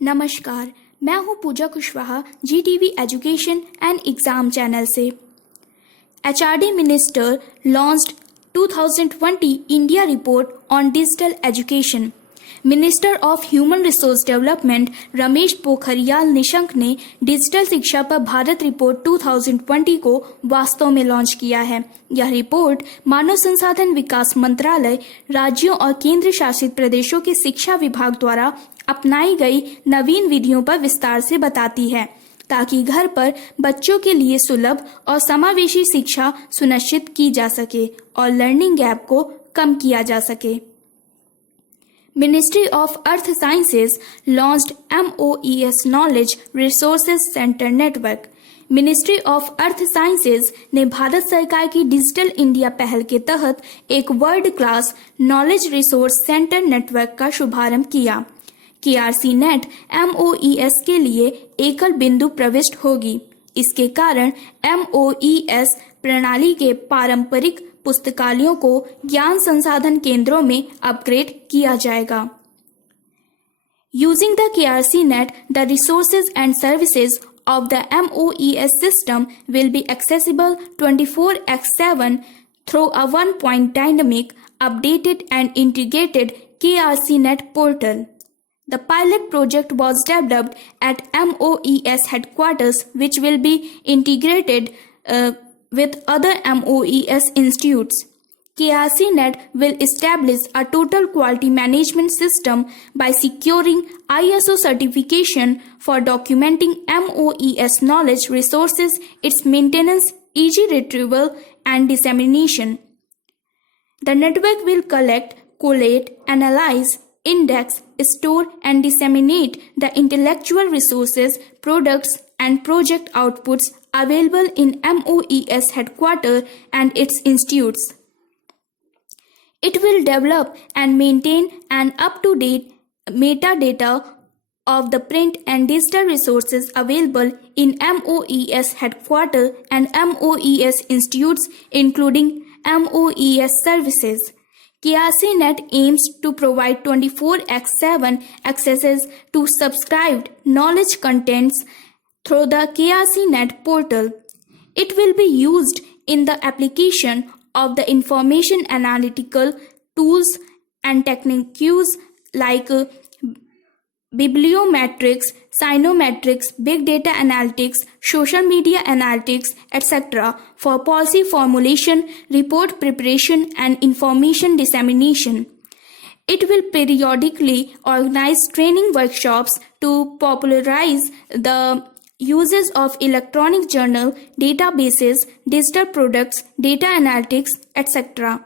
नमस्कार, मैं हूं Pooja Kushwaha GTV education and exam channel से। HRD minister launched 2020 India report on digital education. Minister of human resource development Ramesh Pokhriyal Nishank ने digital शिक्षा पर भारत रिपोर्ट 2020 को वास्तव में लॉन्च किया है। यह रिपोर्ट मानव संसाधन विकास मंत्रालय, राज्यों और केंद्र शासित प्रदेशों के शिक्षा विभाग द्वारा अपनाई गई नवीन विधियों पर विस्तार से बताती है, ताकि घर पर बच्चों के लिए सुलभ और समावेशी शिक्षा सुनिश्चित की जा सके और लर्निंग गैप को कम किया जा सके। Ministry of Earth Sciences launched MOES Knowledge Resources Center Network। Ministry of earth sciences ने भारत सरकार की डिजिटल इंडिया पहल के तहत एक world class knowledge resource centre network का शुभारंभ किया। KRC नेट MOES के लिए एकल बिंदु प्रविष्ट होगी। इसके कारण MOES प्रणाली के पारंपरिक पुस्तकालयों को ज्ञान संसाधन केंद्रों में अपग्रेड किया जाएगा। Using the KRC net, the resources and services of the MOES system will be accessible 24/7 through a one-point dynamic, updated and integrated KRC net portal. The pilot project was developed at MOES headquarters, which will be integrated with other MOES institutes. KRC net will establish a total quality management system by securing ISO certification for documenting MOES knowledge resources, its maintenance, easy retrieval, and dissemination. The network will collect, collate, analyze, index, store, and disseminate the intellectual resources, products, and project outputs available in MOES headquarters and its institutes. It will develop and maintain an up-to-date metadata of the print and digital resources available in MOES headquarters and MOES institutes, including MOES services. KRC net aims to provide 24/7 access to subscribed knowledge contents through the KRC net portal. It will be used in the application of the information analytical tools and techniques like bibliometrics, cyanometrics, big data analytics, social media analytics, etc. for policy formulation, report preparation, and information dissemination. It will periodically organize training workshops to popularize the uses of electronic journal, databases, digital products, data analytics, etc.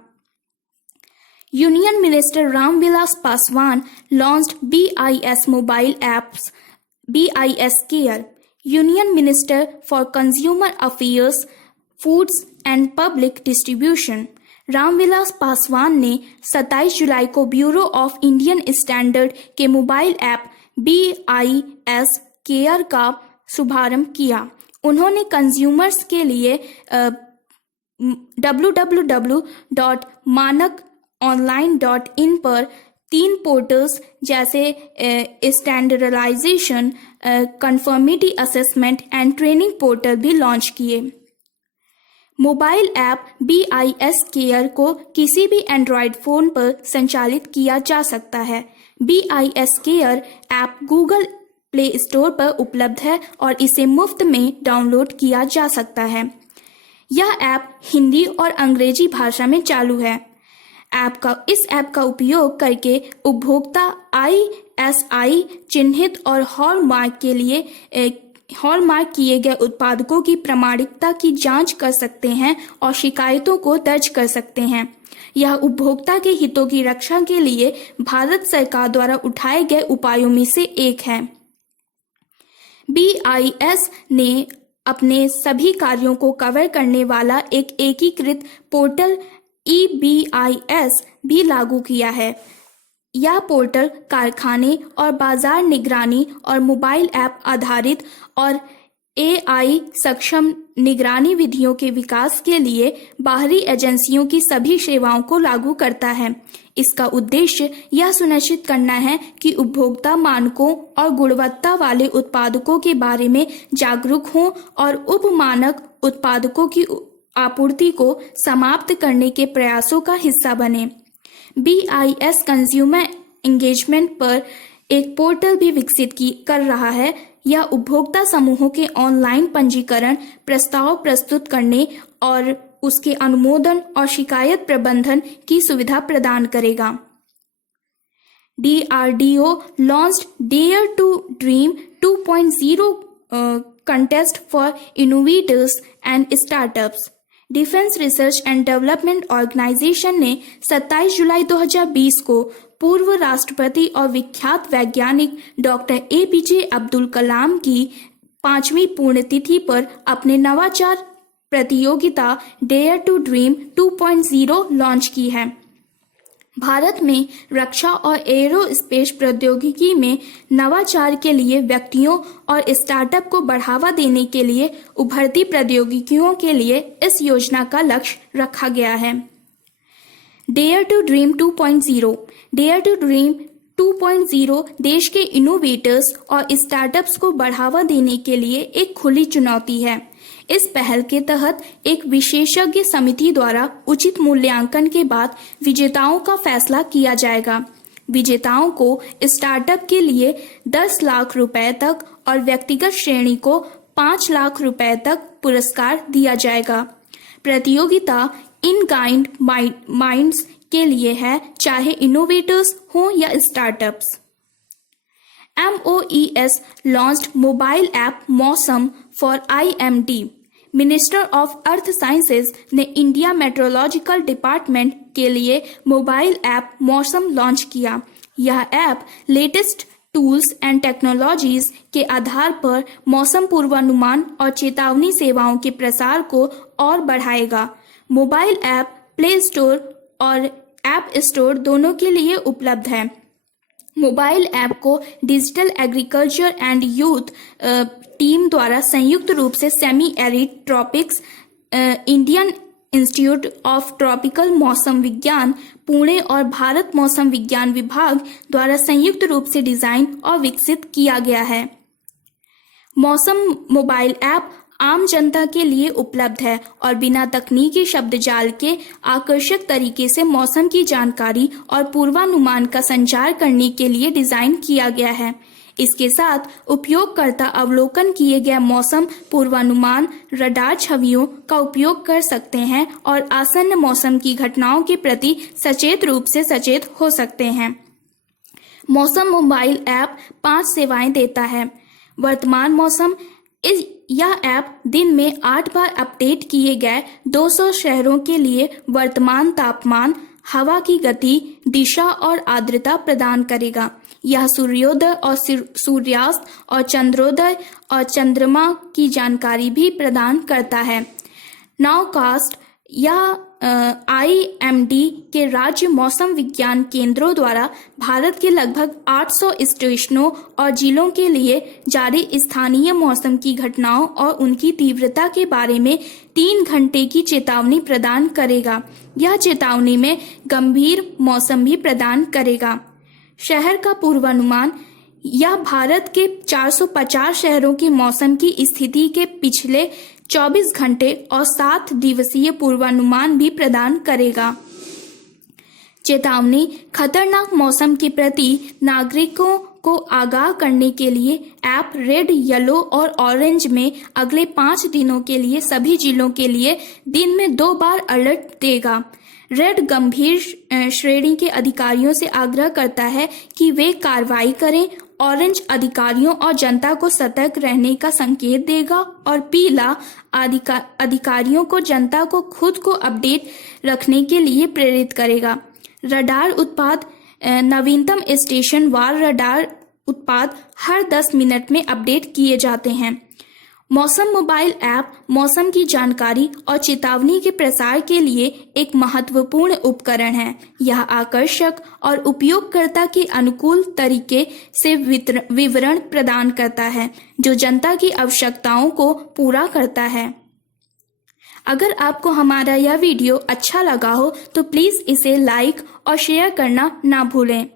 Union Minister Ram Vilas Paswan launched BIS mobile apps, BIS Care. Union Minister for Consumer Affairs, Foods and Public Distribution Ramvilas Paswan ने 27 जुलाई को bureau of Indian standard के mobile app BIS care का शुभारंभ किया। उन्होंने consumers के लिए www.manakonline.in पर 3 पोर्टल्स जैसे standardization, conformity assessment and training portal भी लॉन्च किए। मोबाइल ऐप BIS केयर को किसी भी एंड्रॉयड फोन पर संचालित किया जा सकता है। BIS care app Google play store पर उपलब्ध है और इसे मुफ्त में डाउनलोड किया जा सकता है। यह ऐप हिंदी और अंग्रेजी भाषा में चालू है। इस ऐप का उपयोग करके उपभोक्ता ISI चिन्हित और हॉलमार्क किए गए उत्पादकों की प्रामाणिकता की जांच कर सकते हैं और शिकायतों को दर्ज कर सकते हैं। यह उपभोक्ता के हितों की रक्षा के लिए भारत सरकार द्वारा उठाए गए उपायों में से एक है। BIS ने अपने सभी कार्यों को कवर करने वाला एक एकीकृत पोर्टल eBIS भी लागू किया है। यह पोर्टल कारखाने और बाजार निगरानी और मोबाइल ऐप आधारित और AI सक्षम निगरानी विधियों के विकास के लिए बाहरी एजेंसियों की सभी सेवाओं को लागू करता है। इसका उद्देश्य यह सुनिश्चित करना है कि उपभोक्ता मानकों और गुणवत्ता वाले उत्पादकों के बारे में जागरूक हों और उपमानक उत्पादकों की आपूर्ति को समाप्त करने के प्रयासों का हिस्सा बने। BIS कंज्यूमर एंगेजमेंट पर एक पोर्टल भी विकसित कर रहा है। यह उपभोक्ता समूहों के ऑनलाइन पंजीकरण, प्रस्ताव प्रस्तुत करने और उसके अनुमोदन और शिकायत प्रबंधन की सुविधा प्रदान करेगा। DRDO launched Dare to Dream 2.0 contest for innovators and startups। Defence research and development organisation ने 27 जुलाई 2020 को पूर्व राष्ट्रपति और विख्यात वैज्ञानिक डॉक्टर APJ अब्दुल कलाम की 5वीं पुण्यतिथि पर अपने नवाचार प्रतियोगिता डेयर टू ड्रीम 2.0 लॉन्च की है। भारत में रक्षा और एरोस्पेस प्रौद्योगिकी में नवाचार के लिए व्यक्तियों और स्टार्टअप को बढ़ावा देने के लिए उभरती प्रौद्योगिकियों के लिए इस योजना का लक्ष्य रखा गया है। Dare to dream 2.0 dare to dream 2.0 देश के इनोवेटर्स और स्टार्टअप्स को बढ़ावा देने के लिए एक खुली चुनौती है। इस पहल के तहत एक विशेषज्ञ समिति द्वारा उचित मूल्यांकन के बाद विजेताओं का फैसला किया जाएगा। विजेताओं को स्टार्टअप के लिए 10 लाख रुपए तक और व्यक्तिगत श्रेणी को 5 लाख रुपए तक पुरस्कार दिया जाएगा। प्रतियोगिता इन काइंड माइंड्स के लिए है, चाहे इनोवेटर्स हो या startups. MOES launched mobile app Mausam for IMD। Minister of earth sciences ने इंडिया मेट्रोलॉजिकल डिपार्टमेंट के लिए मोबाइल ऐप मौसम लॉन्च किया। यह app latest tools and technologies के आधार पर मौसम पूर्वानुमान और चेतावनी सेवाओं के प्रसार को और बढ़ाएगा। मोबाइल ऐप प्ले स्टोर और ऐप स्टोर दोनों के लिए उपलब्ध है। मोबाइल ऐप को digital agriculture and youth team द्वारा संयुक्त रूप से semi arid tropics, Indian institute of tropical मौसम विज्ञान पुणे और भारत मौसम विज्ञान विभाग द्वारा संयुक्त रूप से डिजाइन और विकसित किया गया है। मौसम मोबाइल ऐप आम जनता के लिए उपलब्ध है और बिना तकनीकी शब्दजाल के आकर्षक तरीके से मौसम की जानकारी और पूर्वानुमान का संचार करने के लिए डिजाइन किया गया है। इसके साथ उपयोगकर्ता अवलोकन किए गए मौसम पूर्वानुमान रडार छवियों का उपयोग कर सकते हैं और आसन्न मौसम की घटनाओं के प्रति सचेत रूप से सचेत हो सकते हैं। मौसम मोबाइल ऐप 5 सेवाएं देता है। वर्तमान मौसम, यह ऐप दिन में 8 बार अपडेट किए गए 200 शहरों के लिए वर्तमान तापमान, हवा की गति, दिशा और आर्द्रता प्रदान करेगा। यह सूर्योदय और सूर्यास्त और चंद्रोदय और चंद्रमा की जानकारी भी प्रदान करता है। नाउकास्ट यह IMD के राज्य मौसम विज्ञान केंद्रों द्वारा भारत के लगभग 800 स्टेशनों और जिलों के लिए जारी स्थानीय मौसम की घटनाओं और उनकी तीव्रता के बारे में 3 घंटे की चेतावनी प्रदान करेगा। यह चेतावनी में गंभीर मौसम भी प्रदान करेगा। शहर का पूर्वानुमान, यह भारत के 450 शहरों के मौसम की स्थिति के पिछले 24 घंटे और 7 दिवसीय पूर्वानुमान भी प्रदान करेगा। चेतावनी, खतरनाक मौसम के प्रति नागरिकों को आगाह करने के लिए ऐप रेड, येलो और ऑरेंज में अगले 5 दिनों के लिए सभी जिलों के लिए दिन में 2 बार अलर्ट देगा। रेड गंभीर श्रेणी के अधिकारियों से आग्रह करता है कि वे कार्रवाई करें। ऑरेंज अधिकारियों और जनता को सतर्क रहने का संकेत देगा और पीला अधिकारियों को जनता को खुद को अपडेट रखने के लिए प्रेरित करेगा। रडार उत्पाद, नवीनतम स्टेशन वार रडार उत्पाद हर 10 मिनट में अपडेट किए जाते हैं। मौसम मोबाइल ऐप मौसम की जानकारी और चेतावनी के प्रसार के लिए एक महत्वपूर्ण उपकरण है। यह आकर्षक और उपयोगकर्ता के अनुकूल तरीके से विवरण प्रदान करता है जो जनता की आवश्यकताओं को पूरा करता है। अगर आपको हमारा यह वीडियो अच्छा लगा हो तो प्लीज़ इसे लाइक और शेयर करना ना भूलें।